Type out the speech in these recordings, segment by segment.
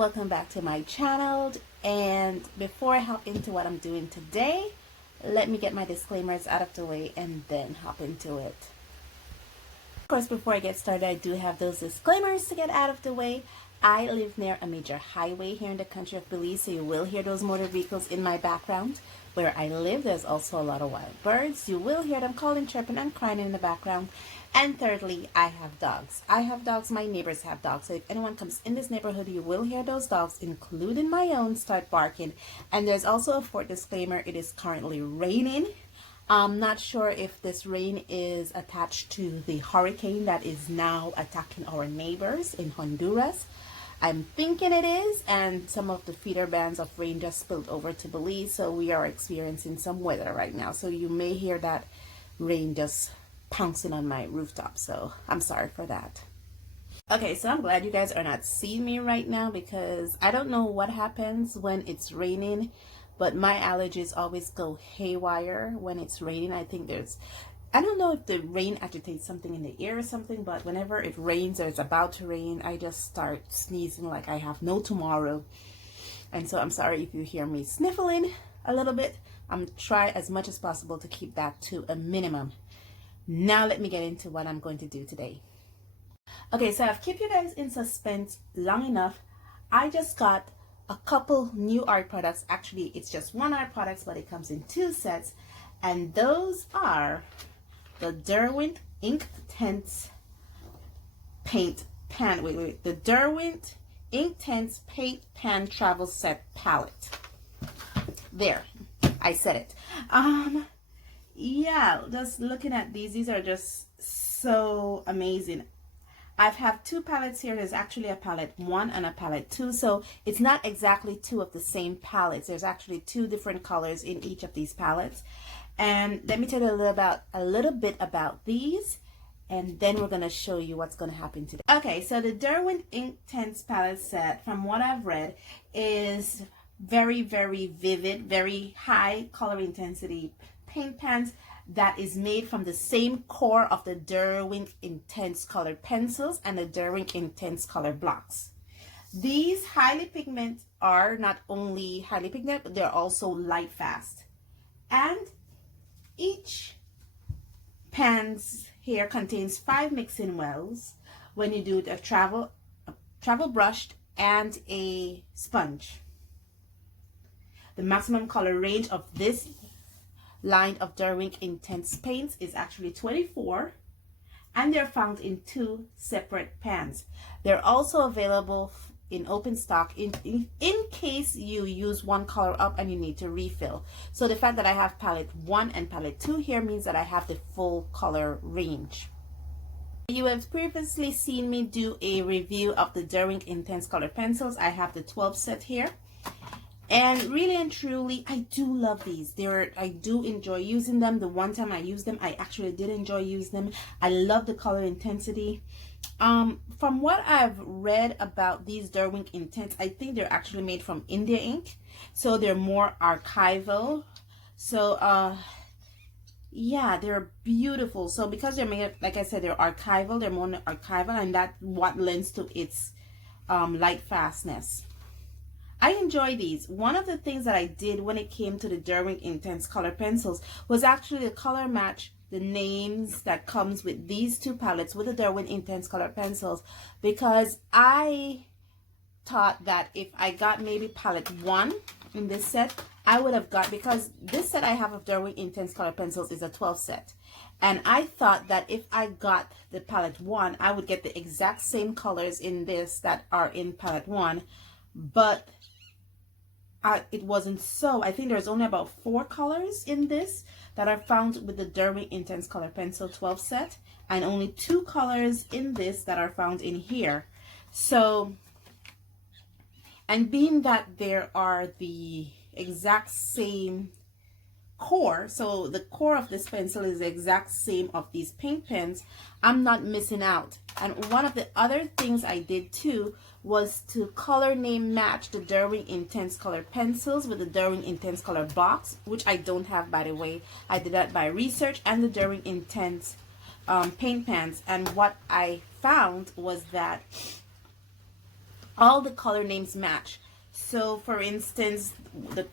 welcome back to my channel. And before I hop into what I'm doing today, let me get my disclaimers out of the way and then hop into it. Of course, before I get started, I do have those disclaimers to get out of the way. I live near a major highway here in the country of Belize, so you will hear those motor vehicles in my background. Where I live, there's also a lot of wild birds. You will hear them calling, chirping, and crying in the background. And thirdly, I have dogs. I have dogs. My neighbors have dogs. So if anyone comes in this neighborhood, you will hear those dogs, including my own, start barking. And there's also a fourth disclaimer. It is currently raining. I'm not sure if this rain is attached to the hurricane that is now attacking our neighbors in Honduras. I'm thinking it is, and some of the feeder bands of rain just spilled over to Belize, so we are experiencing some weather right now. So you may hear that rain just pouncing on my rooftop, so I'm sorry for that. Okay, so I'm glad you guys are not seeing me right now because I don't know what happens when it's raining, but my allergies always go haywire when it's raining. I don't know if the rain agitates something in the air or something, but whenever it rains or it's about to rain, I just start sneezing like I have no tomorrow. And so I'm sorry if you hear me sniffling a little bit. I'm trying as much as possible to keep that to a minimum. Now let me get into what I'm going to do today. Okay, so I've kept you guys in suspense long enough. I just got a couple new art products. Actually, it's just one art product, but it comes in two sets. And those are the Derwent Inktense Paint Pan. The Derwent Inktense Paint Pan Travel Set Palette. There, I said it. Yeah, just looking at these are just so amazing. I have two palettes here. There's actually a palette 1 and a palette 2, so it's not exactly two of the same palettes. There's actually two different colors in each of these palettes. And let me tell you a little bit about these, and then we're going to show you what's going to happen today. Okay, so the Derwent Inktense palette set, from what I've read, is very, very vivid, very high color intensity paint pans that is made from the same core of the Derwent Intense colored pencils and the Derwent Intense color blocks. These highly pigment are not only highly pigment, but they're also light fast. And each pans here contains 5 mixing wells when you do a travel brush and a sponge. The maximum color range of this line of Derwent Inktense paints is actually 24, and they're found in 2 separate pans. They're also available in open stock in case you use one color up and you need to refill. So the fact that I have palette 1 and palette 2 here means that I have the full color range. You have previously seen me do a review of the Derwent Intense color pencils. I have the 12 set here. And really and truly, I do love these. I do enjoy using them. The one time I used them, I actually did enjoy using them. I love the color intensity. From what I've read about these Derwent Inktense, I think they're actually made from India ink. So they're more archival. So, yeah, they're beautiful. So because they're made, like I said, they're archival. They're more archival, and that's what lends to its light fastness. I enjoy these. One of the things that I did when it came to the Derwent Intense color pencils was actually the color match the names that comes with these two palettes with the Derwent Intense color pencils, because I thought that if I got maybe palette 1 in this set, I would have got, because this set I have of Derwent Intense color pencils is a 12 set, and I thought that if I got the palette 1, I would get the exact same colors in this that are in palette 1, but it wasn't so. I think there's only about 4 colors in this that are found with the Derwent Intense color pencil 12 set, and only 2 colors in this that are found in here. So, and being that there are the exact same core, so the core of this pencil is the exact same of these paint pens, I'm not missing out. And one of the other things I did too was to color name match the Derwent Intense color pencils with the Derwent Intense color box, which I don't have, by the way. I did that by research, and the Derwent Intense paint pans. And what I found was that all the color names match. So for instance,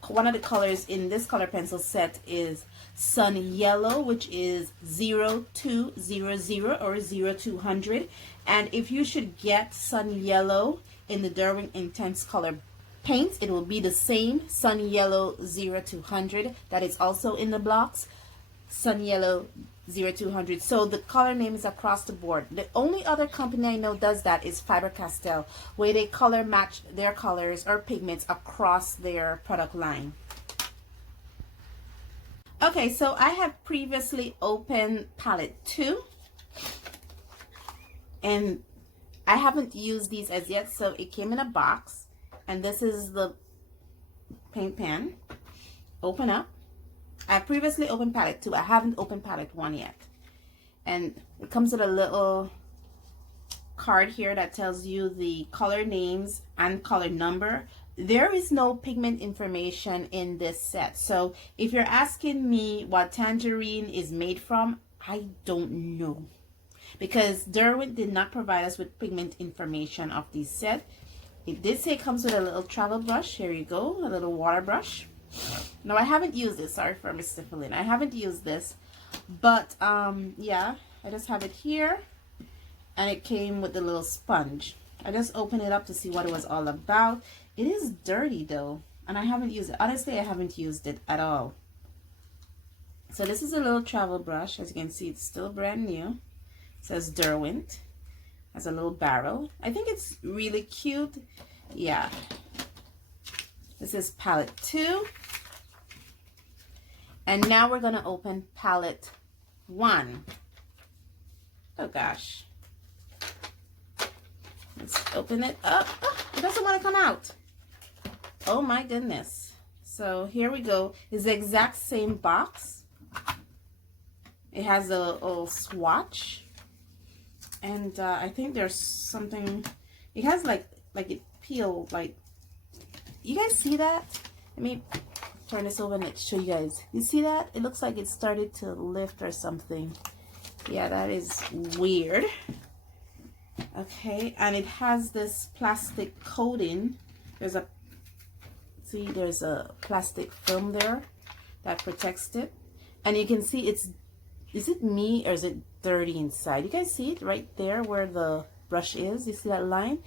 one of the colors in this color pencil set is Sun Yellow, which is 0200 or 0200. And if you should get Sun Yellow in the Derwent Inktense color paints, it will be the same Sun Yellow 0200 that is also in the blocks. Sun Yellow 0200. So the color name is across the board. The only other company I know does that is Faber-Castell, where they color match their colors or pigments across their product line. Okay, so I have previously opened palette 2, and I haven't used these as yet, so it came in a box, and this is the paint pan. Open up. I previously opened palette 2. I haven't opened palette 1 yet. And it comes with a little card here that tells you the color names and color number. There is no pigment information in this set. So if you're asking me what tangerine is made from, I don't know. Because Derwent did not provide us with pigment information of these set. It did say it comes with a little travel brush. Here you go, a little water brush. No, I haven't used this. Sorry for misfiling. I haven't used this, but yeah, I just have it here, and it came with the little sponge. I just opened it up to see what it was all about. It is dirty though, and I haven't used it. Honestly, I haven't used it at all. So this is a little travel brush. As you can see, it's still brand new. It says Derwent. Has a little barrel. I think it's really cute. Yeah. This is palette 2. And now we're going to open palette 1. Oh gosh. Let's open it up. Oh, it doesn't want to come out. Oh my goodness. So here we go. It's the exact same box. It has a little swatch. And I think there's something. It has like it peeled, like. You guys see that? Let me turn this over and show you guys. You see that? It looks like it started to lift or something. Yeah, that is weird. Okay, and it has this plastic coating. There's a plastic film there that protects it. And you can see is it me or is it dirty inside? You guys see it right there where the brush is? You see that line?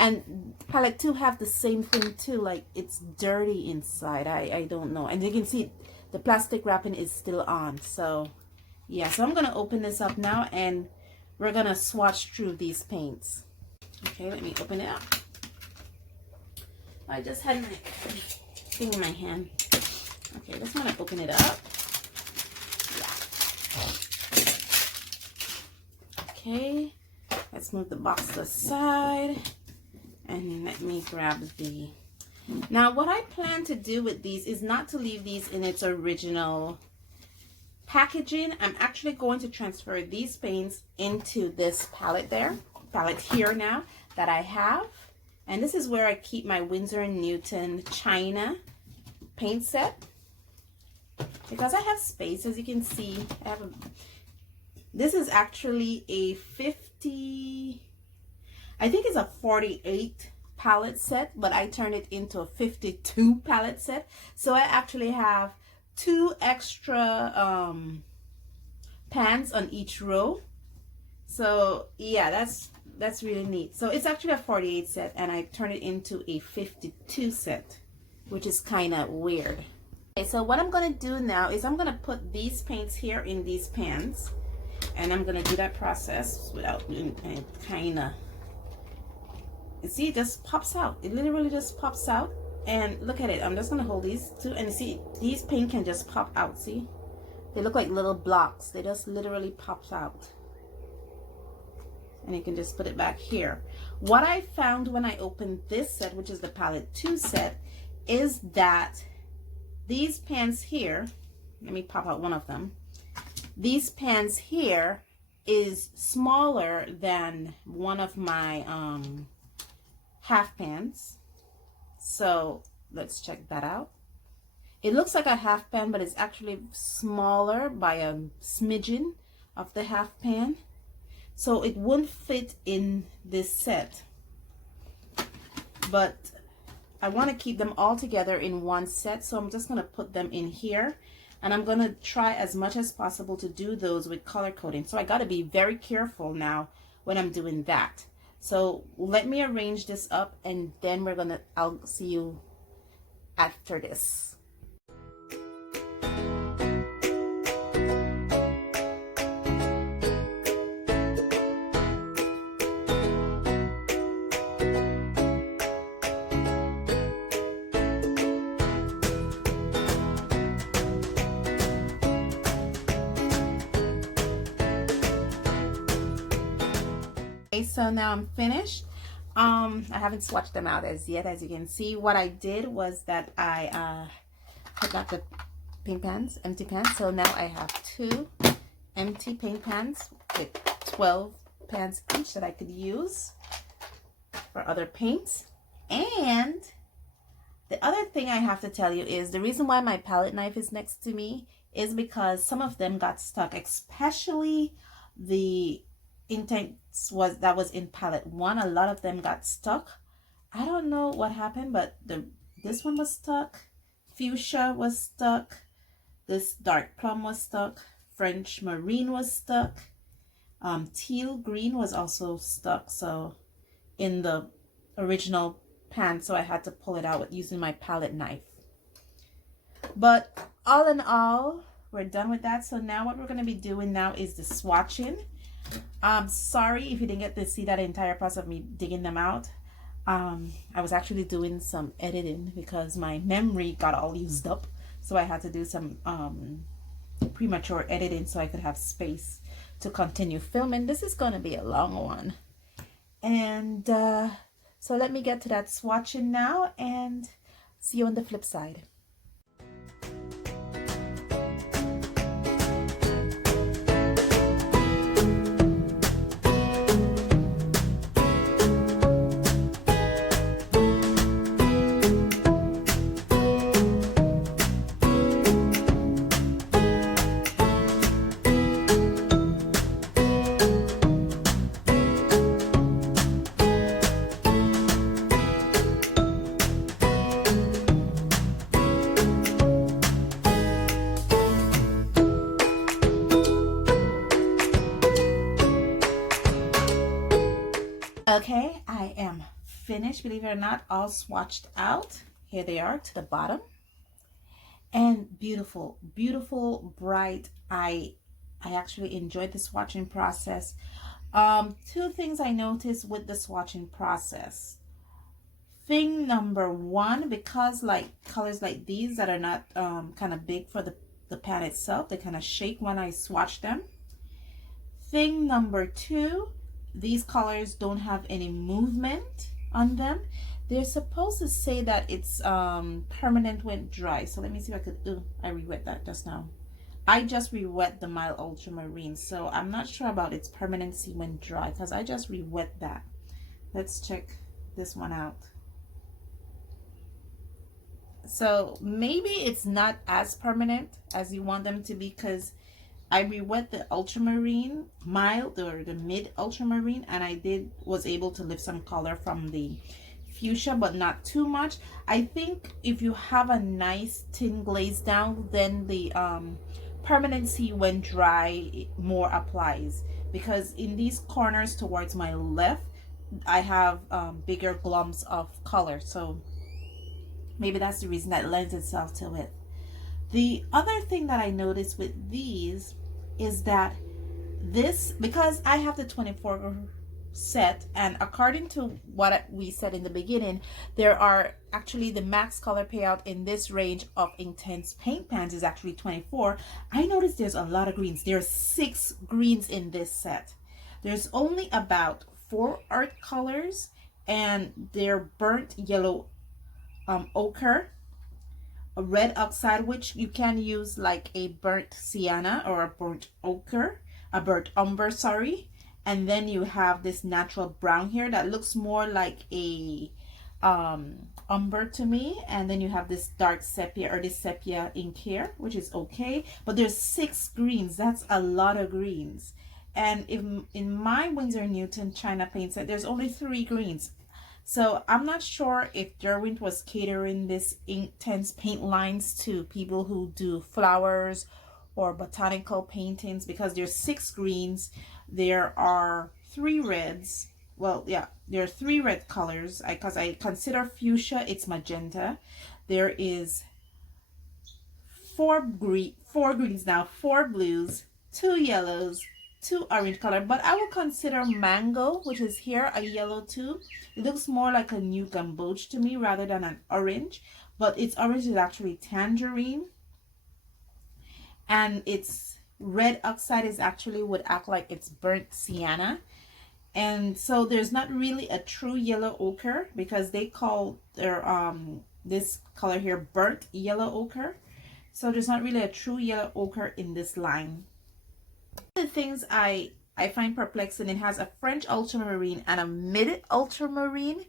And palette 2 have the same thing too, like it's dirty inside. I don't know. And you can see the plastic wrapping is still on. So yeah, so I'm gonna open this up now and we're gonna swatch through these paints. Okay, let me open it up. I just had my thing in my hand. Okay, I just wanna open it up. Yeah. Okay, let's move the box to the side. And let me grab the... Now, what I plan to do with these is not to leave these in its original packaging. I'm actually going to transfer these paints into this palette here now that I have. And this is where I keep my Winsor & Newton China paint set. Because I have space, as you can see. This is actually a 50... I think it's a 48 palette set, but I turned it into a 52 palette set. So I actually have 2 extra pans on each row. So yeah, that's really neat. So it's actually a 48 set, and I turned it into a 52 set, which is kind of weird. Okay, so what I'm gonna do now is I'm gonna put these paints here in these pans, and I'm gonna do that process without kind of. You see, it just pops out. It literally just pops out. And look at it. I'm just going to hold these two. And you see, these paint can just pop out. See? They look like little blocks. They just literally pops out. And you can just put it back here. What I found when I opened this set, which is the palette 2 set, is that these pans here, let me pop out one of them. These pans here is smaller than one of my half pans. So let's check that out. It looks like a half pan, but it's actually smaller by a smidgen of the half pan. So it wouldn't fit in this set. but I want to keep them all together in one set, so I'm just going to put them in here, and I'm going to try as much as possible to do those with color coding. So I got to be very careful now when I'm doing that. So let me arrange this up, and then I'll see you after this. So now I'm finished. I haven't swatched them out as yet. As you can see, what I did was that I put out the paint pans, empty pans. So now I have 2 empty paint pans with 12 pans each that I could use for other paints. And the other thing I have to tell you is the reason why my palette knife is next to me is because some of them got stuck, especially the Inktense that was in palette 1. A lot of them got stuck. I don't know what happened, but this one was stuck. Fuchsia was stuck. This dark plum was stuck. French marine was stuck. Teal green was also stuck. So in the original pan, so I had to pull it out with using my palette knife. But all in all, we're done with that. So now what we're going to be doing now is the swatching. Sorry if you didn't get to see that entire process of me digging them out. I was actually doing some editing because my memory got all used up, so I had to do some premature editing so I could have space to continue filming. This is going to be a long one, and so let me get to that swatching now and see you on the flip side. Okay, I am finished, believe it or not, all swatched out. Here they are to the bottom. And beautiful, beautiful, bright. I actually enjoyed the swatching process. 2 things I noticed with the swatching process. Thing number 1, because like colors like these that are not kind of big for the pan itself, they kind of shake when I swatch them. Thing number 2, these colors don't have any movement on them. They're supposed to say that it's permanent when dry. So let me see if I could, I re-wet that just now. I just re-wet the mild ultramarine, so I'm not sure about its permanency when dry because I just re-wet that. Let's check this one out. So maybe it's not as permanent as you want them to be, because I re-wet the ultramarine mild or the mid ultramarine, and I was able to lift some color from the fuchsia, but not too much. I think if you have a nice tin glaze down, then the permanency when dry more applies, because in these corners towards my left I have bigger glumps of color, so maybe that's the reason that lends itself to it. The other thing that I noticed with these is that this, because I have the 24 set, and according to what we said in the beginning, there are actually the max color payout in this range of Inktense paint pans is actually 24. I noticed there's a lot of greens. There's 6 greens in this set. There's only about 4 art colors, and they're burnt yellow ochre, a red oxide, which you can use like a burnt sienna or a burnt ochre, a burnt umber, sorry. And then you have this natural brown here that looks more like a umber to me. And then you have this dark sepia or this sepia ink here, which is okay. But there's 6 greens. That's a lot of greens. And in my Winsor Newton China paint set, there's only 3 greens. So I'm not sure if Derwent was catering this Inktense paint lines to people who do flowers or botanical paintings, because there's 6 greens, there are 3 reds. Well, yeah, there are 3 red colors because I consider fuchsia, it's magenta. There is 4 greens now, 4 blues, 2 yellows, 2 orange color, but I would consider mango, which is here, a yellow too. It looks more like a new gamboge to me rather than an orange, but its orange is actually tangerine, and its red oxide is actually would act like it's burnt sienna. And so there's not really a true yellow ochre, because they call their this color here burnt yellow ochre. So there's not really a true yellow ochre in this line. The things I find perplexing, it has a French ultramarine and a mid ultramarine.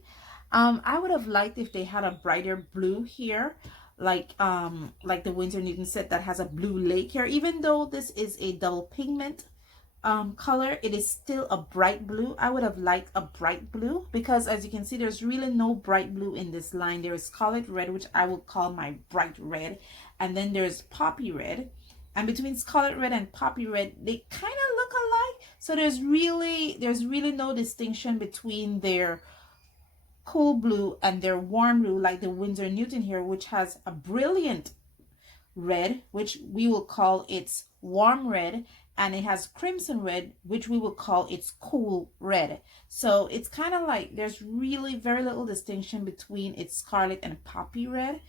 I would have liked if they had a brighter blue here, like the Winsor Newton set that has a blue lake here. Even though this is a double pigment color, it is still a bright blue. I would have liked a bright blue, because as you can see, there's really no bright blue in this line. There is scarlet red, which I would call my bright red, and then there's poppy red, and between scarlet red and poppy red, they kind of look alike. So there's really no distinction between their cool blue and their warm blue, like the Winsor Newton here, which has a brilliant red, which we will call its warm red, and it has crimson red, which we will call its cool red. So it's kind of like there's really very little distinction between its scarlet and poppy red.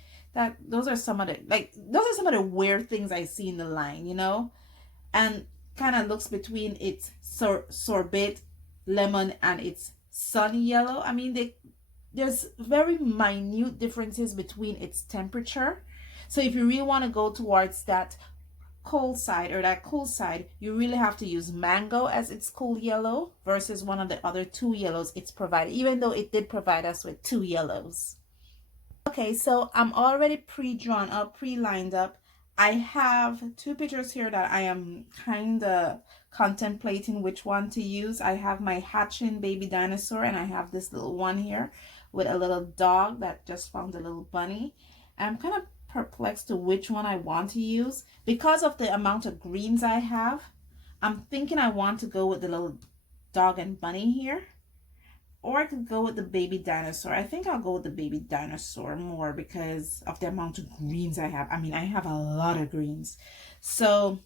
Those are some of the weird things I see in the line, you know. And kind of looks between its sorbet lemon and its sun yellow. I mean, there's very minute differences between its temperature. So if you really want to go towards that cold side or that cool side, you really have to use mango as its cool yellow versus one of the other 2 yellows it's provided, even though it did provide us with 2 yellows. Okay, so I'm already pre-drawn up, pre-lined up. I have 2 pictures here that I am kind of contemplating which one to use. I have my hatching baby dinosaur, and I have this little one here with a little dog that just found a little bunny. I'm kind of perplexed to which one I want to use because of the amount of greens I have. I'm thinking I want to go with the little dog and bunny here, or I could go with the baby dinosaur. I think I'll go with the baby dinosaur more because of the amount of greens I have. I mean, I have a lot of greens. So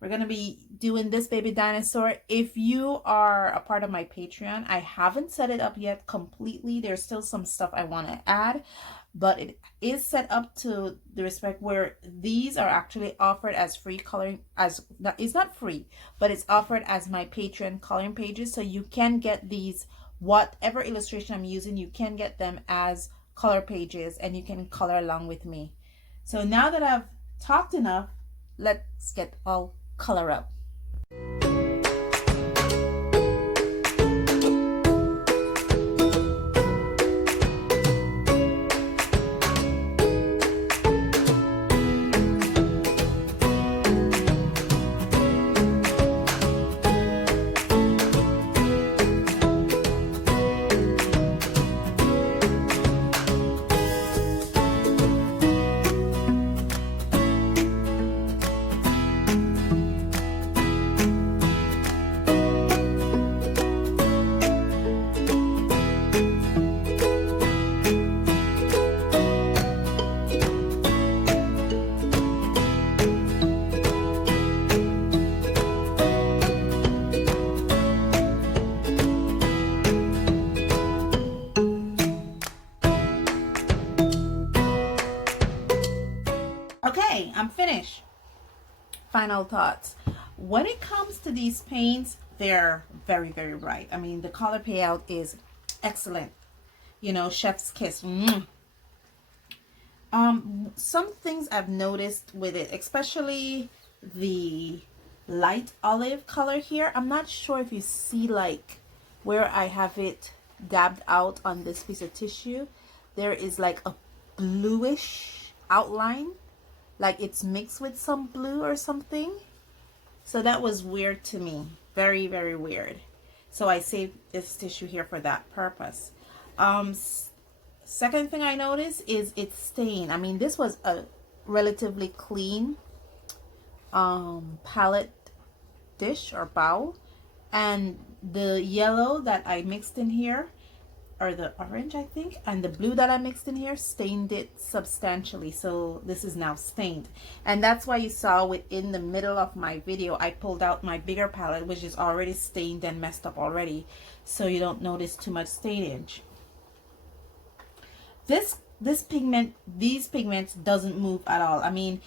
we're going to be doing this baby dinosaur. If you are a part of my Patreon, I haven't set it up yet completely. There's still some stuff I want to add, but it is set up to the respect where these are actually offered as free coloring, it's not free, but it's offered as my Patreon coloring pages. So you can get these, whatever illustration I'm using, you can get them as color pages and you can color along with me. So now that I've talked enough, let's get all color up. Okay, I'm finished. Final thoughts. When it comes to these paints, they're very, very bright. I mean, the color payout is excellent. You know, chef's kiss. Some things I've noticed with it, especially the light olive color here. I'm not sure if you see like where I have it dabbed out on this piece of tissue. There is like a bluish outline, like it's mixed with some blue or something. So that was weird to me. Very, very weird. So I saved this tissue here for that purpose. Second thing I noticed is it's stained. I mean, this was a relatively clean palette dish or bowl, and the yellow that I mixed in here, or the orange I think, and the blue that I mixed in here stained it substantially. So this is now stained, and that's why you saw within the middle of my video I pulled out my bigger palette, which is already stained and messed up already, so you don't notice too much stainage. These pigments doesn't move at all. I mean,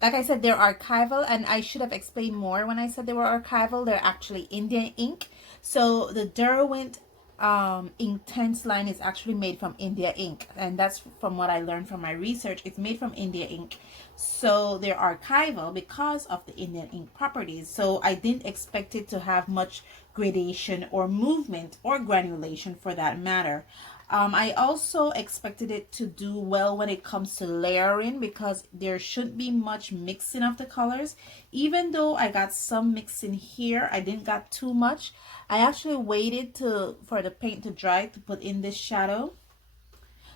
like I said, they're archival, and I should have explained more when I said they were archival. They're actually Indian ink. So the Derwent Inktense line is actually made from India ink, and that's from what I learned from my research. It's made from India ink, so they're archival because of the Indian ink properties. So I didn't expect it to have much gradation or movement or granulation for that matter. I also expected it to do well when it comes to layering, because there shouldn't be much mixing of the colors. Even though I got some mixing here, I didn't got too much. I actually waited for the paint to dry to put in this shadow.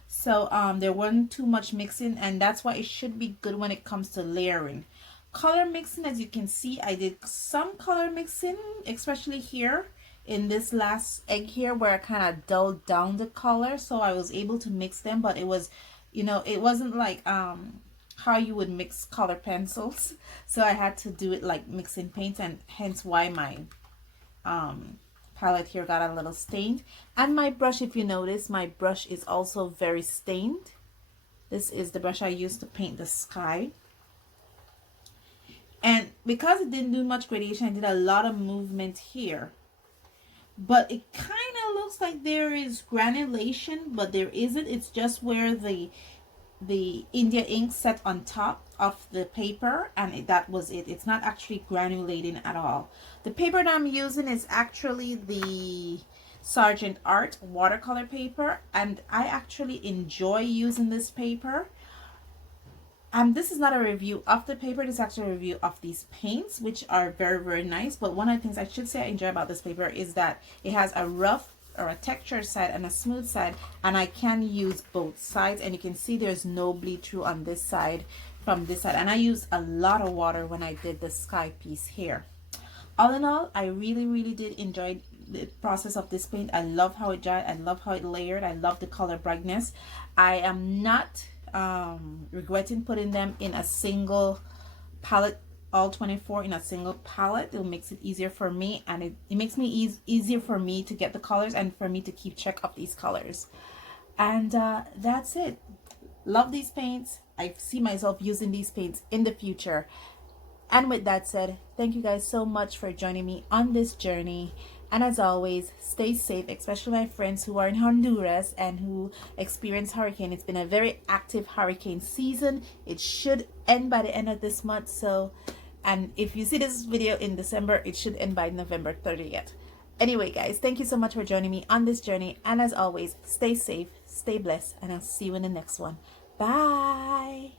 So there wasn't too much mixing, and that's why it should be good when it comes to layering. Color mixing, as you can see, I did some color mixing, especially here in this last egg here, where I kind of dulled down the color, so I was able to mix them. But it was, you know, it wasn't like how you would mix color pencils, so I had to do it like mixing paints, and hence why my palette here got a little stained. And my brush, if you notice, my brush is also very stained. This is the brush I used to paint the sky, and because it didn't do much gradation, I did a lot of movement here. But it kind of looks like there is granulation, but there isn't. It's just where the India ink set on top of the paper, and that was it. It's not actually granulating at all. The paper that I'm using is actually the Sargent Art watercolor paper, and I actually enjoy using this paper. This is not a review of the paper. This is actually a review of these paints, which are very, very nice. But one of the things I should say I enjoy about this paper is that it has a rough or a textured side and a smooth side, and I can use both sides. And you can see there's no bleed through on this side from this side. And I used a lot of water when I did the sky piece here. All in all, I really, really did enjoy the process of this paint. I love how it dried. I love how it layered. I love the color brightness. I am not regretting putting them in a single palette, all 24 in a single palette. It makes it easier for me, and it makes me easier for me to get the colors and for me to keep track of these colors. And that's it. Love these paints. I see myself using these paints in the future. And with that said, thank you guys so much for joining me on this journey. And as always, stay safe, especially my friends who are in Honduras and who experience hurricane. It's been a very active hurricane season. It should end by the end of this month. So, and if you see this video in December, it should end by November 30th. Anyway, guys, thank you so much for joining me on this journey. And as always, stay safe, stay blessed, and I'll see you in the next one. Bye.